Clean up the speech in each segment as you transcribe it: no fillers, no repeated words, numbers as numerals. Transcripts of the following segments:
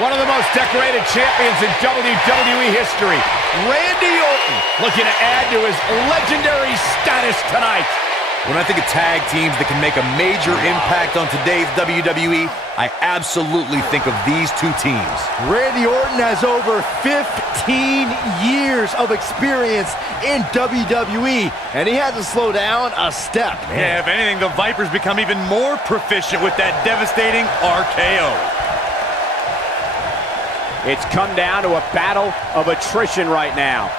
One of the most decorated champions in WWE history, Randy Orton, looking to add to his legendary status tonight. When I think of tag teams that can make a major impact on today's WWE, I absolutely think of these two teams. Randy Orton has over 15 years of experience in WWE, and he hasn't slowed down a step. Yeah, if anything, the Vipers become even more proficient with that devastating RKO. It's come down to a battle of attrition right now.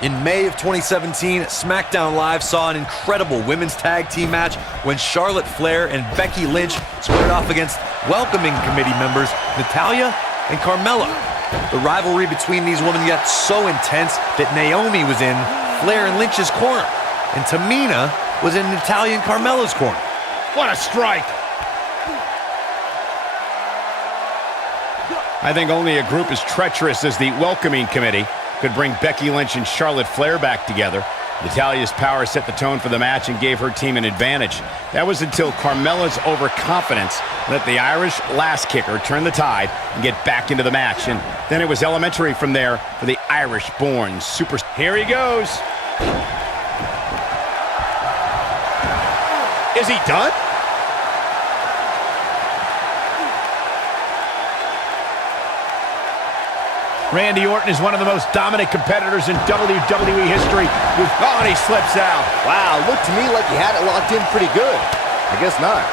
In May of 2017, SmackDown Live saw an incredible women's tag team match when Charlotte Flair and Becky Lynch squared off against welcoming committee members Natalya and Carmella. The rivalry between these women got so intense that Naomi was in Flair and Lynch's corner, and Tamina was in Natalya and Carmella's corner. What a strike! I think only a group as treacherous as the welcoming committee could bring Becky Lynch and Charlotte Flair back together. Natalya's power set the tone for the match and gave her team an advantage. That was until Carmella's overconfidence let the Irish lass kicker turn the tide and get back into the match. And then it was elementary from there for the Irish-born super. Here he goes. Is he done? Randy Orton is one of the most dominant competitors in WWE history. Oh, and he slips out. Wow, looked to me like he had it locked in pretty good. I guess not.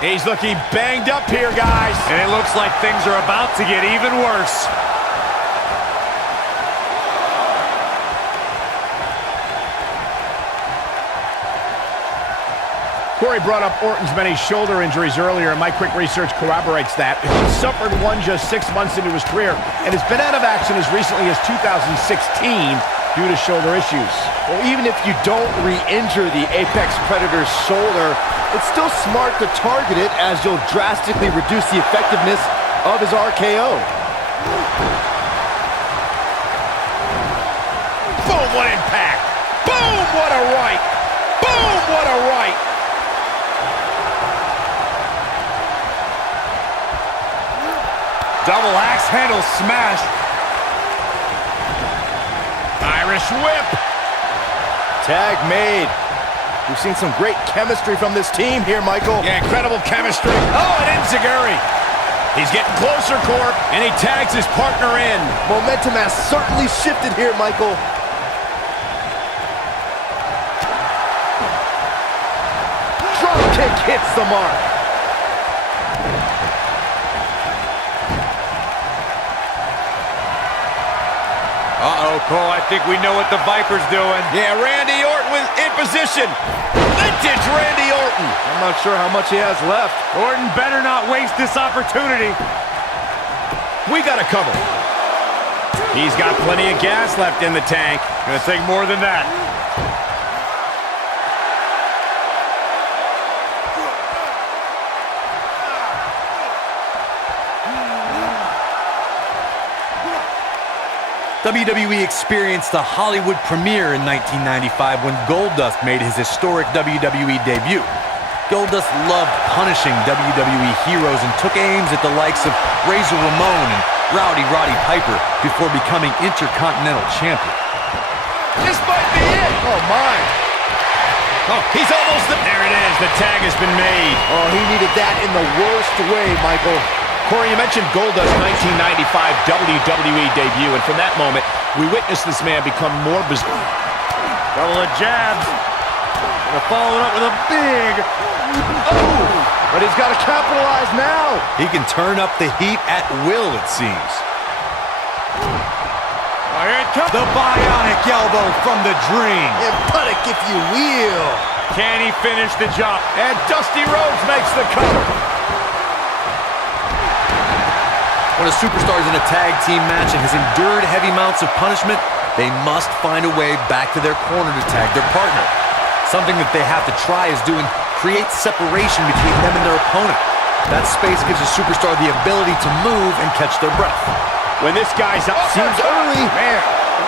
He's looking banged up here, guys. And it looks like things are about to get even worse. Corey brought up Orton's many shoulder injuries earlier, and my quick research corroborates that. He suffered one just 6 months into his career and has been out of action as recently as 2016 due to shoulder issues. Well, even if you don't re-injure the Apex Predator's shoulder, it's still smart to target it, as you'll drastically reduce the effectiveness of his RKO. Boom, what impact! Boom, what a right! Boom, what a right! Double axe handle smash. Irish whip. Tag made. We've seen some great chemistry from this team here, Michael. Yeah, incredible chemistry. Oh, and enziguri. He's getting closer, Corp, and he tags his partner in. Momentum has certainly shifted here, Michael. Drop kick hits the mark. Uh-oh, Cole, I think we know what the Viper's doing. Yeah, Randy Orton was in position. Vintage Randy Orton. I'm not sure how much he has left. Orton better not waste this opportunity. We got to cover. He's got plenty of gas left in the tank. Gonna take more than that. WWE experienced the Hollywood premiere in 1995 when Goldust made his historic WWE debut. Goldust loved punishing WWE heroes and took aims at the likes of Razor Ramon and Rowdy Roddy Piper before becoming Intercontinental Champion. This might be it. Oh, my. Oh, he's almost there. It is. The tag has been made. Oh, he needed that in the worst way, Michael. Corey, you mentioned Goldust's 1995 WWE debut, and from that moment, we witnessed this man become more bizarre. Couple of jabs. Gonna follow it up with a big... Oh! But he's got to capitalize now. He can turn up the heat at will, it seems. Oh, here it comes. The bionic elbow from the Dream. And puttick, if you will. Can he finish the job? And Dusty Rhodes makes the cover. When a superstar is in a tag team match and has endured heavy amounts of punishment, they must find a way back to their corner to tag their partner. Something that they have to try is doing create separation between them and their opponent. That space gives a superstar the ability to move and catch their breath. when this guy's up. Seems early. Man,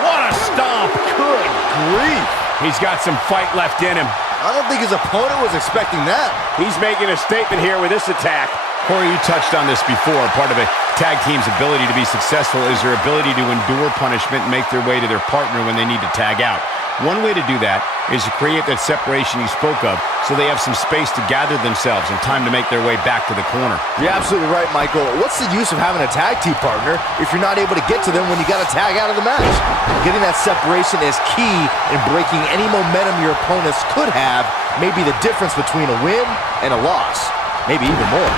what a stomp. Good grief. He's got some fight left in him. I don't think his opponent was expecting that. He's making a statement here with this attack. Corey, you touched on this before. Part of a tag team's ability to be successful is their ability to endure punishment and make their way to their partner when they need to tag out. One way to do that is to create that separation you spoke of so they have some space to gather themselves and time to make their way back to the corner. You're absolutely right, Michael. What's the use of having a tag team partner if you're not able to get to them when you got to tag out of the match? Getting that separation is key in breaking any momentum your opponents could have, maybe the difference between a win and a loss, maybe even more.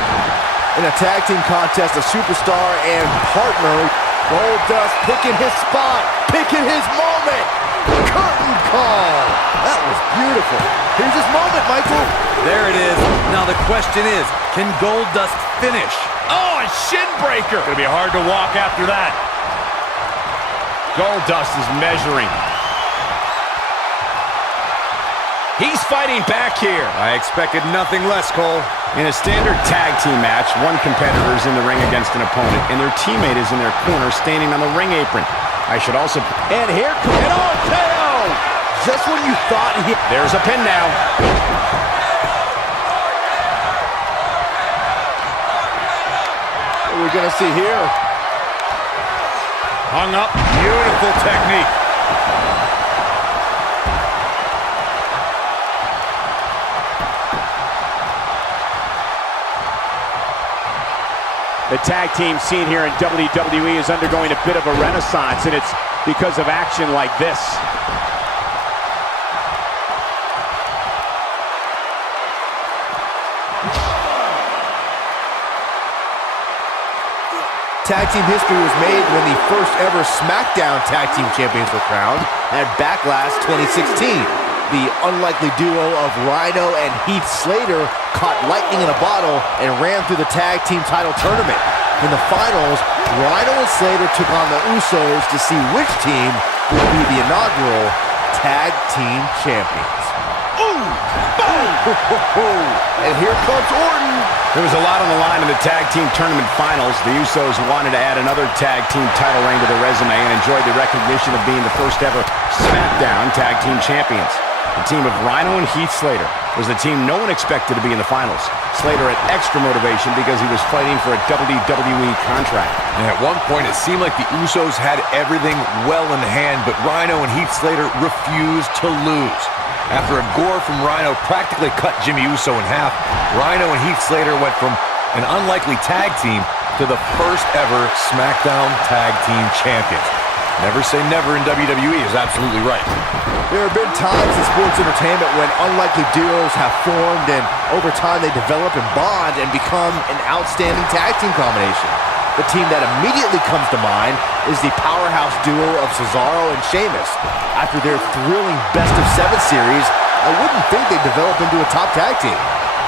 In a tag team contest, a superstar and partner, Goldust picking his spot, picking his moment. Curtain call. That was beautiful. Here's his moment, Michael. There it is. Now the question is, can Goldust finish? Oh, a shin breaker. Gonna be hard to walk after that. Goldust is measuring. He's fighting back here. I expected nothing less, Cole. In a standard tag team match, one competitor is in the ring against an opponent, and their teammate is in their corner standing on the ring apron. I should also... And here comes an RKO! Just when you thought he... There's a pin now. What are we going to see here? Hung up. Beautiful technique. The tag team scene here in WWE is undergoing a bit of a renaissance, and it's because of action like this. Tag team history was made when the first ever SmackDown Tag Team Champions were crowned at Backlash 2016. The unlikely duo of Rhino and Heath Slater caught lightning in a bottle and ran through the tag team title tournament. In the finals, Rhino and Slater took on the Usos to see which team would be the inaugural Tag Team Champions. Ooh! Boom! And here comes Ortan. There was a lot on the line in the tag team tournament finals. The Usos wanted to add another tag team title reign to their resume and enjoyed the recognition of being the first ever SmackDown Tag Team Champions. The team of Rhino and Heath Slater was the team no one expected to be in the finals. Slater had extra motivation because he was fighting for a WWE contract. And at one point, it seemed like the Usos had everything well in hand, but Rhino and Heath Slater refused to lose. After a gore from Rhino practically cut Jimmy Uso in half, Rhino and Heath Slater went from an unlikely tag team to the first ever SmackDown Tag Team Champions. Never say never in WWE is absolutely right. There have been times in sports entertainment when unlikely duos have formed and over time they develop and bond and become an outstanding tag team combination. The team that immediately comes to mind is the powerhouse duo of Cesaro and Sheamus. After their thrilling best-of-7 series, I wouldn't think they'd develop into a top tag team.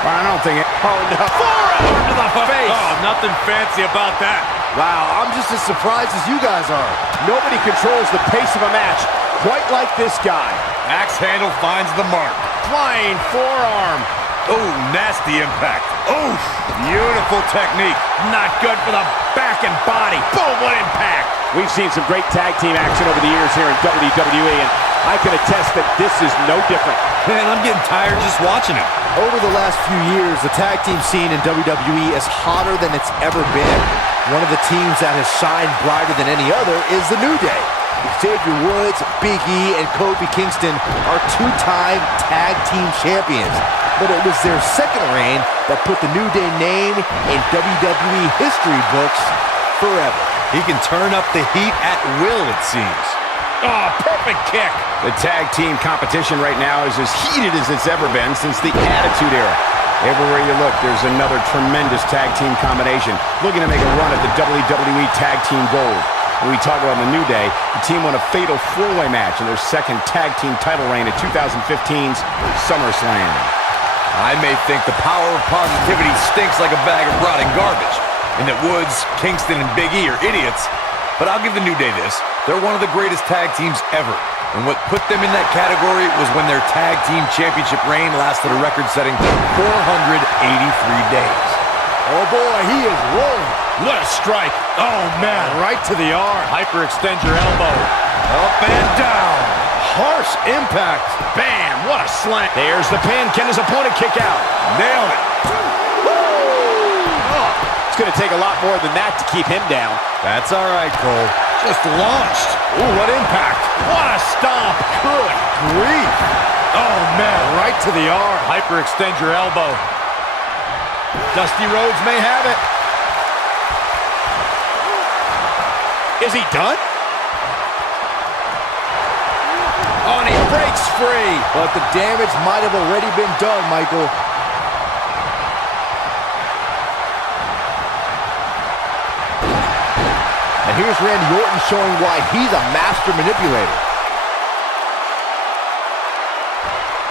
I don't think it... Oh, no. Forearm to the face. Oh, nothing fancy about that. Wow, I'm just as surprised as you guys are. Nobody controls the pace of a match quite like this guy. Axe handle finds the mark. Flying forearm. Oh, nasty impact. Oh, beautiful technique. Not good for the back and body. Boom, what impact. We've seen some great tag team action over the years here in WWE, and I can attest that this is no different. Man, I'm getting tired just watching it. Over the last few years, the tag team scene in WWE is hotter than it's ever been. One of the teams that has shined brighter than any other is the New Day. Xavier Woods, Big E, and Kofi Kingston are two-time tag team champions. But it was their second reign that put the New Day name in WWE history books forever. He can turn up the heat at will, it seems. Oh, perfect kick. The tag team competition right now is as heated as it's ever been since the Attitude Era. Everywhere you look, there's another tremendous tag team combination looking to make a run at the WWE Tag Team Gold. When we talk about the New Day, the team won a fatal four-way match in their second tag team title reign at 2015's SummerSlam. I may think the power of positivity stinks like a bag of rotting garbage, and that Woods, Kingston, and Big E are idiots, but I'll give the New Day this. They're one of the greatest tag teams ever, and what put them in that category was when their tag team championship reign lasted a record-setting 483 days. Oh boy, he is rolling. What a strike. Oh, man. Right to the arm. Hyperextend your elbow. Up and down. Harsh impact. Bam, what a slam. There's the pin. Can his opponent kick out? Nailed it. It's going to take a lot more than that to keep him down. That's all right, Cole. Just launched. Ooh, what impact. What a stomp. Good grief. Oh, man, right to the arm. Hyperextend your elbow. Dusty Rhodes may have it. Is he done? Oh, and he breaks free. But the damage might have already been done, Michael. And here's Randy Orton showing why he's a master manipulator.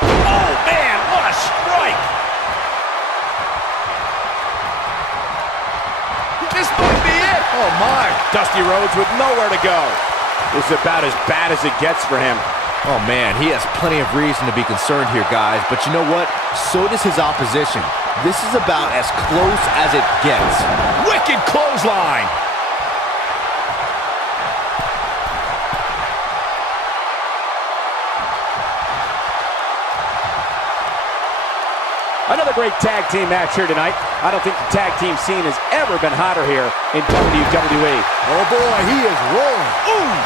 Oh, man, what a strike. This might be it. Oh, my. Dusty Rhodes with nowhere to go. This is about as bad as it gets for him. Oh, man, he has plenty of reason to be concerned here, guys. But you know what? So does his opposition. This is about as close as it gets. Wicked clothesline. Another great tag team match here tonight. I don't think the tag team scene has ever been hotter here in WWE. Oh, boy, he is rolling. Ooh.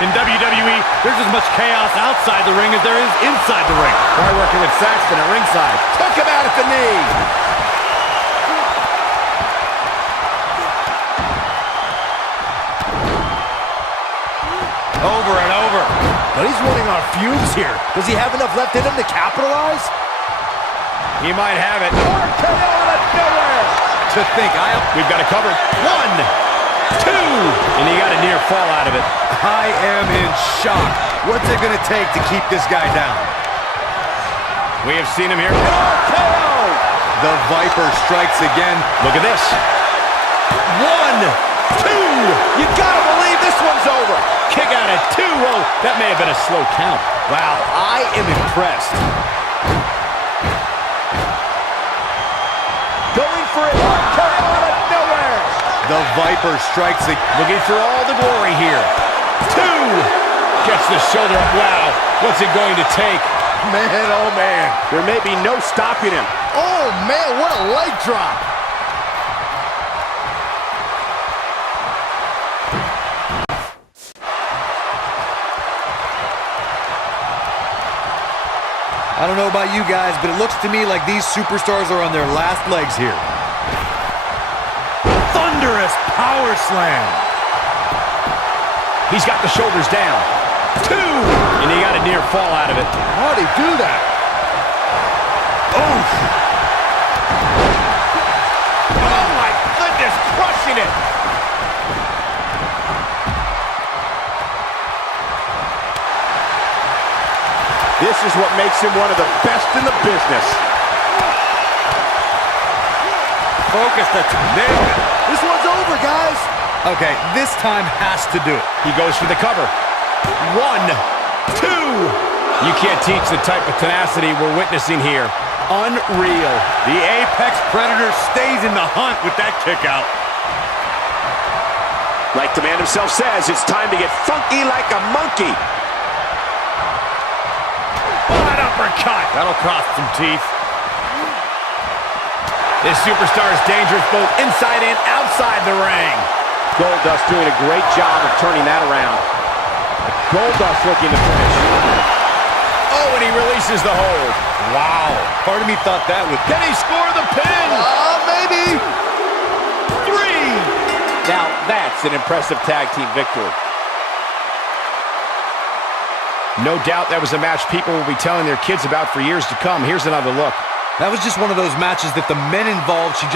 In WWE, there's as much chaos outside the ring as there is inside the ring. Try working with Saxton at ringside. Took him out at the knee. Over and over. But he's running on fumes here. Does he have enough left in him to capitalize? He might have it. RKO out of nowhere. To think, We've got it covered. 1, 2. And he got a near fall out of it. I am in shock. What's it going to take to keep this guy down? We have seen him here. RKO. The Viper strikes again. Look at this. 1, 2. You gotta believe this one's over. Kick out at 2. Whoa, that may have been a slow count. Wow, I am impressed. Going for it. RKO out of nowhere. The Viper strikes again. Looking for all the glory here. 2. Gets the shoulder up. Wow, what's it going to take? Man, oh man. There may be no stopping him. Oh man, what a leg drop. I don't know about you guys, but it looks to me like these superstars are on their last legs here. Thunderous power slam. He's got the shoulders down. 2. And he got a near fall out of it. How'd he do that? Oof. Oh my goodness, crushing it. This is what makes him one of the best in the business. Focus, that's nailed it. This one's over, guys. Okay, this time has to do it. He goes for the cover. 1, 2. You can't teach the type of tenacity we're witnessing here. Unreal. The Apex Predator stays in the hunt with that kick out. Like the man himself says, it's time to get funky like a monkey. What uppercut. That'll cost some teeth. This superstar is dangerous both inside and outside the ring. Goldust doing a great job of turning that around. Goldust looking to finish. Oh, and he releases the hold. Wow. Part of me thought that would... Can he score the pin? Maybe. 3. Now that's an impressive tag team victory. No doubt that was a match people will be telling their kids about for years to come. Here's another look. That was just one of those matches that the men involved should just